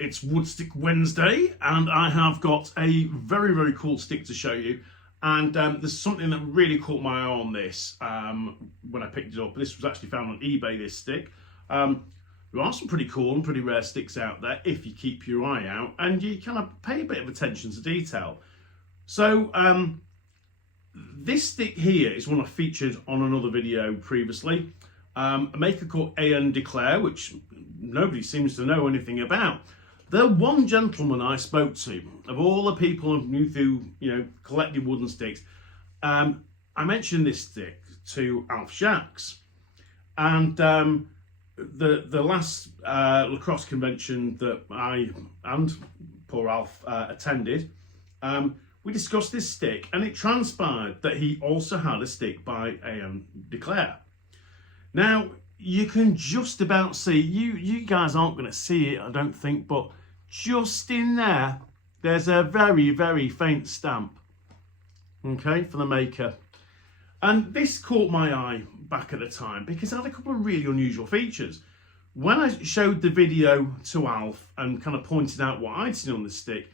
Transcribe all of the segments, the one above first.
It's Woodstick Wednesday, and I have got a very, very cool stick to show you. And there's something that really caught my eye on this when I picked it up. This was actually found on eBay, this stick. There are some pretty cool and pretty rare sticks out there if you keep your eye out and you kind of pay a bit of attention to detail. So this stick here is one I featured on another video previously. A maker called Declare, which nobody seems to know anything about. The one gentleman I spoke to, of all the people who knew through, collected wooden sticks, I mentioned this stick to Alf Shacks, and the last Lacrosse convention that I and poor Alf attended, we discussed this stick, and it transpired that he also had a stick by Declare. Now, you can just about see, you guys aren't going to see it, I don't think, but just in there, there's a very, very faint stamp, okay, for the maker. And this caught my eye back at the time because it had a couple of really unusual features. When I showed the video to Alf and kind of pointed out what I'd seen on the stick,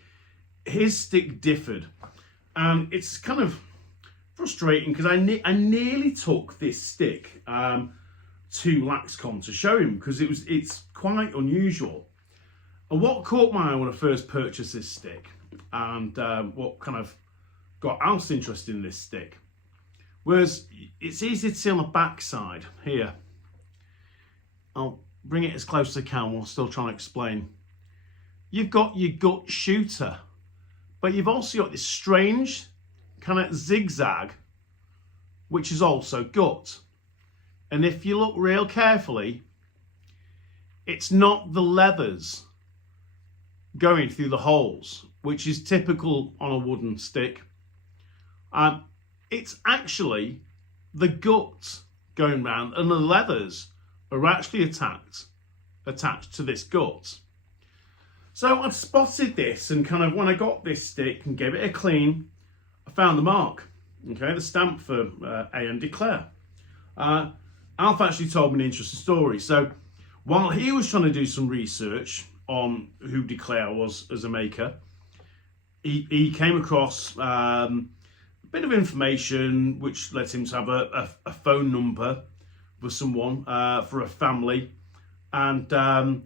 his stick differed. And it's kind of frustrating because I nearly took this stick to LaxCon to show him because it's quite unusual. And what caught my eye when I first purchased this stick, and what kind of got Alf's interest in this stick, was it's easy to see on the back side here. I'll bring it as close as I can while still trying to explain. You've got your gut shooter, but you've also got this strange kind of zigzag, which is also gut. And if you look real carefully, it's not the leathers going through the holes, which is typical on a wooden stick. It's actually the gut going round, and the leathers are actually attached to this gut. So I spotted this, and kind of when I got this stick and gave it a clean, I found the mark, okay, the stamp for Declare. Alf actually told me an interesting story. So while he was trying to do some research on who Declare was as a maker, he came across a bit of information which led him to have a phone number for someone, for a family, and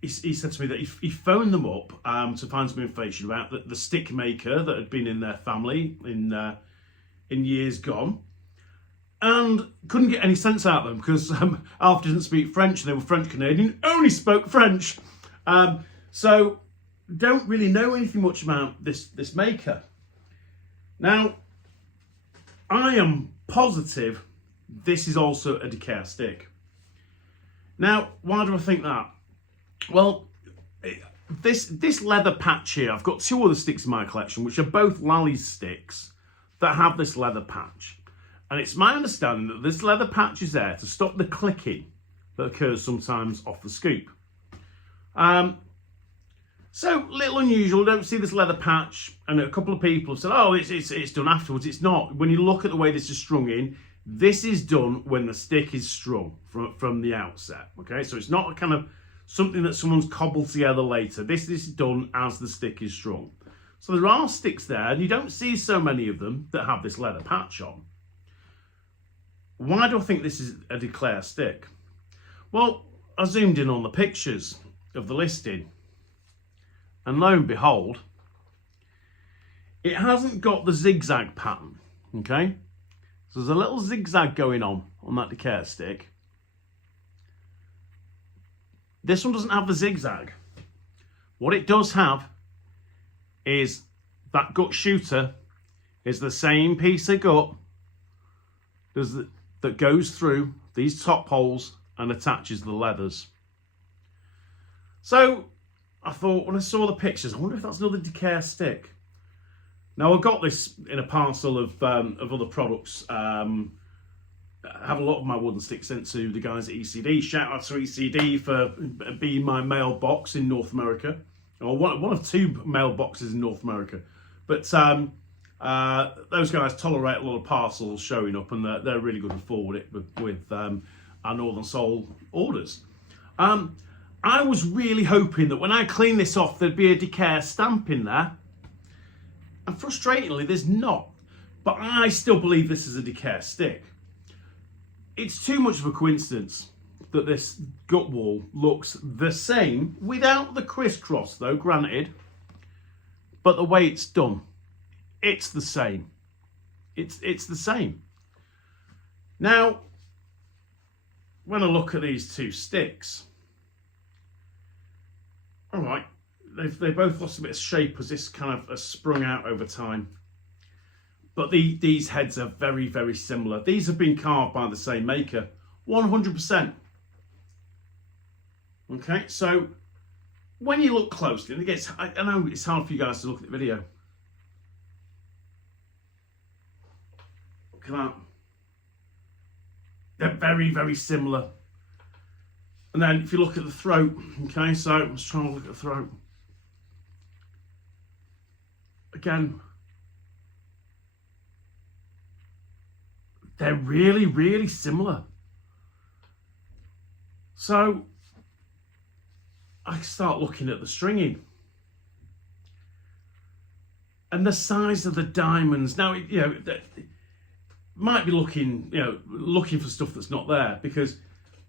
he said to me that he phoned them up to find some information about the stick maker that had been in their family in years gone, and couldn't get any sense out of them because Alf didn't speak French and they were French Canadian, only spoke French. So don't really know anything much about this maker. Now, I am positive this is also a Declare stick. Now, why do I think that? Well, this leather patch here, I've got two other sticks in my collection, which are both Lally's sticks that have this leather patch. And it's my understanding that this leather patch is there to stop the clicking that occurs sometimes off the scoop. So, little unusual, don't see this leather patch, and a couple of people have said, oh, it's done afterwards. It's not. When you look at the way this is strung in, this is done when the stick is strung from the outset, okay? So it's not a kind of something that someone's cobbled together later. This is done as the stick is strung. So there are sticks there, and you don't see so many of them that have this leather patch on. Why do I think this is a Declare stick? Well, I zoomed in on the pictures of the listing, and lo and behold, it hasn't got the zigzag pattern, okay? So there's a little zigzag going on that Declare stick. This one doesn't have the zigzag. What it does have is that gut shooter is the same piece of gut that goes through these top holes and attaches the leathers. So I thought, when I saw the pictures, I wonder if that's another Declare stick. Now, I got this in a parcel of other products. I have a lot of my wooden sticks sent to the guys at ECD. Shout out to ECD for being my mailbox in North America, or one of two mailboxes in North America. But those guys tolerate a lot of parcels showing up, and they're really good to forward it with our Northern Soul orders. I was really hoping that when I clean this off, there'd be a Decare stamp in there. And frustratingly, there's not. But I still believe this is a Decare stick. It's too much of a coincidence that this gut wall looks the same, without the crisscross though, granted. But the way it's done, it's the same. It's the same. Now, when I look at these two sticks, all right, they both lost a bit of shape as this kind of has sprung out over time. But these heads are very, very similar. These have been carved by the same maker, 100%. Okay, so when you look closely, and again, I know it's hard for you guys to look at the video. Look at that. They're very, very similar. And then if you look at the throat, okay, so let's try and look at the throat. Again, they're really, really similar. So I start looking at the stringing and the size of the diamonds. Now, you know, might be looking for stuff that's not there, because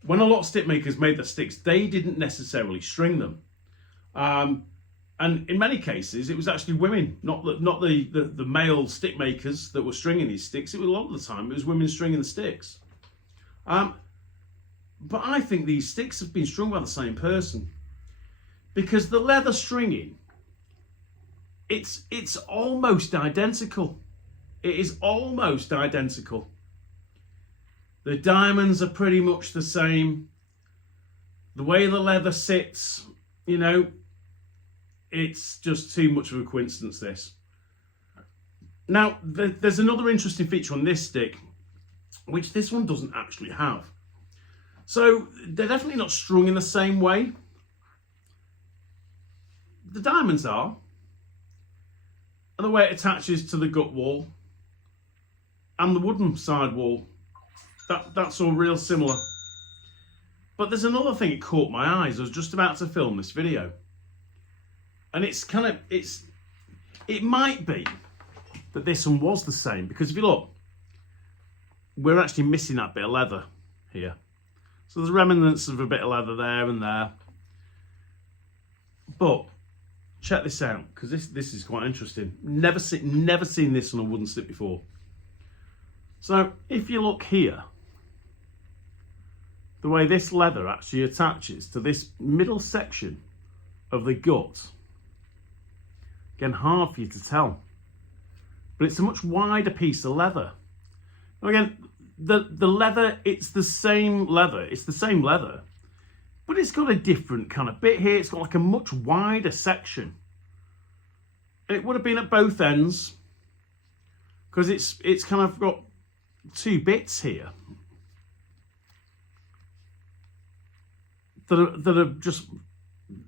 when a lot of stick makers made their sticks, they didn't necessarily string them. And in many cases, it was actually women, not the male stick makers that were stringing these sticks. It was a lot of the time, it was women stringing the sticks. But I think these sticks have been strung by the same person, because the leather stringing, it's almost identical. It is almost identical. The diamonds are pretty much the same. The way the leather sits, you know, it's just too much of a coincidence, this. Now, there's another interesting feature on this stick, which this one doesn't actually have. So they're definitely not strung in the same way. The diamonds are. And the way it attaches to the gut wall and the wooden side wall, that's all real similar. But there's another thing that caught my eyes. I was just about to film this video, and it might be that this one was the same, because if you look, we're actually missing that bit of leather here. So there's remnants of a bit of leather there and there. But check this out, because this is quite interesting. Never seen this on a wooden stick before. So if you look here, the way this leather actually attaches to this middle section of the gut, again, hard for you to tell, but it's a much wider piece of leather. Now again, the leather, it's the same leather, but it's got a different kind of bit here. It's got like a much wider section, and it would have been at both ends, because it's kind of got two bits here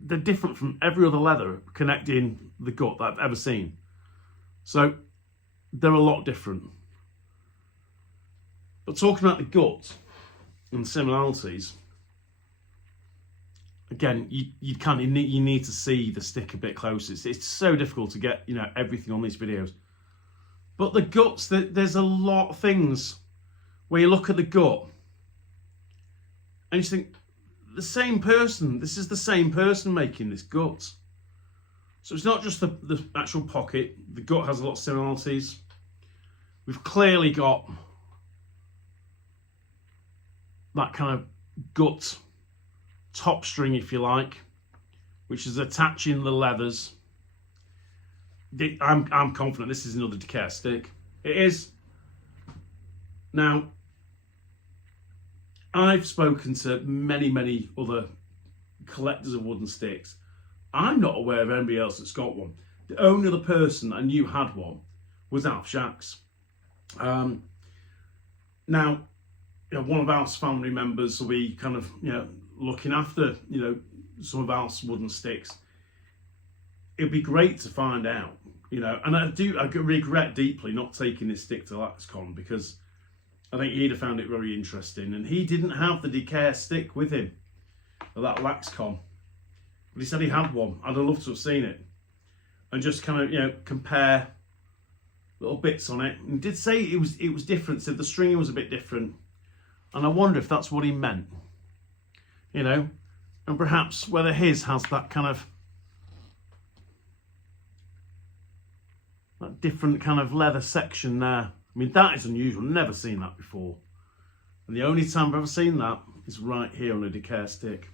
they're different from every other leather connecting the gut that I've ever seen. So they're a lot different. But talking about the gut and similarities, again, you need to see the stick a bit closer. It's so difficult to get, you know, everything on these videos. But the guts, there's a lot of things where you look at the gut and you think, the same person, this is the same person making this gut. So it's not just the actual pocket. The gut has a lot of similarities. We've clearly got that kind of gut top string, if you like, which is attaching the leathers. I'm confident this is another Decare stick. It is. Now, I've spoken to many other collectors of wooden sticks. I'm not aware of anybody else that's got one. The only other person I knew had one was Alf Shacks. Now, you know, one of Alf's family members will be kind of, you know, looking after, you know, some of Alf's wooden sticks. It'd be great to find out, you know, and I regret deeply not taking this stick to LacCon, because I think he'd have found it very interesting, and he didn't have the Decare stick with him at that LacCon. but he said he had one. I'd have loved to have seen it and just kind of, you know, compare little bits on it. And did say it was different, said the stringing was a bit different. And I wonder if that's what he meant, you know, and perhaps whether his has that kind of, that different kind of leather section there. I mean, that is unusual, never seen that before. And the only time I've ever seen that is right here on a decay stick.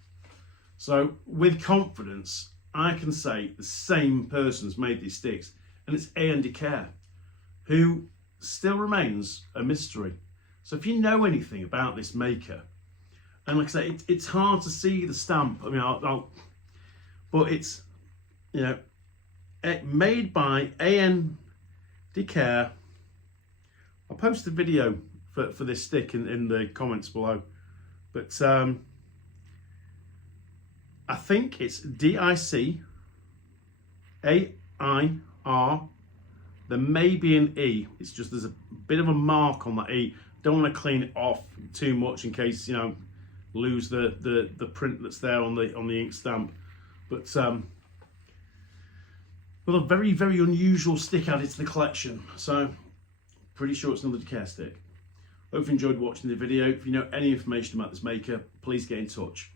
So with confidence, I can say the same person's made these sticks, and it's A&D Decay, who still remains a mystery. So if you know anything about this maker, and like I say, it's hard to see the stamp. I mean, but it's, you know, made by A&D Decay. I'll post a video for this stick in the comments below. But I think it's DIC AIR. There may be an E. It's just there's a bit of a mark on that E. Don't want to clean it off too much in case, you know, lose the print that's there on the ink stamp. But well, a very, very unusual stick added to the collection. So pretty sure it's another decay stick. Hope you enjoyed watching the video. If you know any information about this maker, please get in touch.